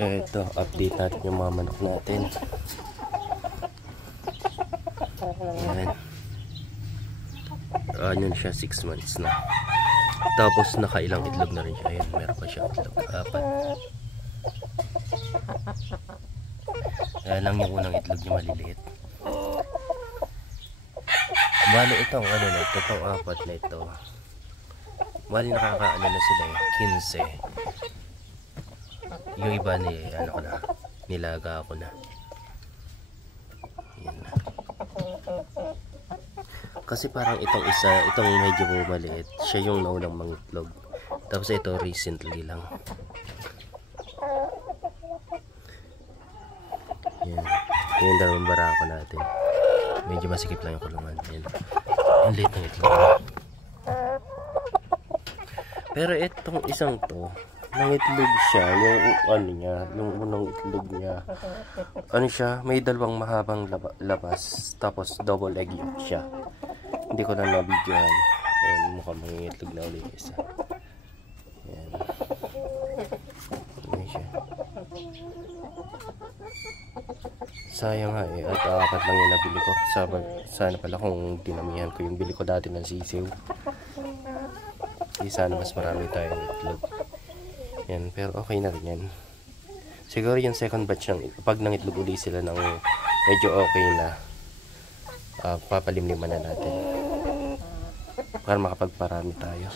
Ito, update natin yung mga manok natin. Ayan. Yun siya, 6 months na. Tapos nakailang itlog na rin siya. Ayan, meron pa siya itlog, 4. Ayan lang yung unang itlog niya, maliliit. Bali itong ano na ito, itong 4 na ito. Bali nakakaano na sila 15. Yung iba ni ano ko na, nilaga ako na. Yan na. Kasi parang itong isa, itong medyo maliit, siya yung naunang mangitlog. Tapos ito recently lang. Yan. Yung dalawang barako natin. Medyo masikip lang yung kulungan. Yan. Ang liit ng itlog. Pero itong isang to, nangitlog siya, yung ano niya, yung unang itlog niya. Ano siya, may dalawang mahabang labas, tapos double egg yolk siya. Hindi ko lang nabidyohan. Ayan, mukhang mangitlog na ulit isa. Ayan. Ayan siya. Sayang nga eh, at 4 lang yung nabili ko. Sana pala kung dinamihan ko yung bili ko dati ng sisiw. Sana mas marami tayong itlog. Yan, pero okay na rin yan. Siguro yung second batch ng, pag nangitlog uli sila ng medyo okay na, papalimliman na natin para makapagparami tayo.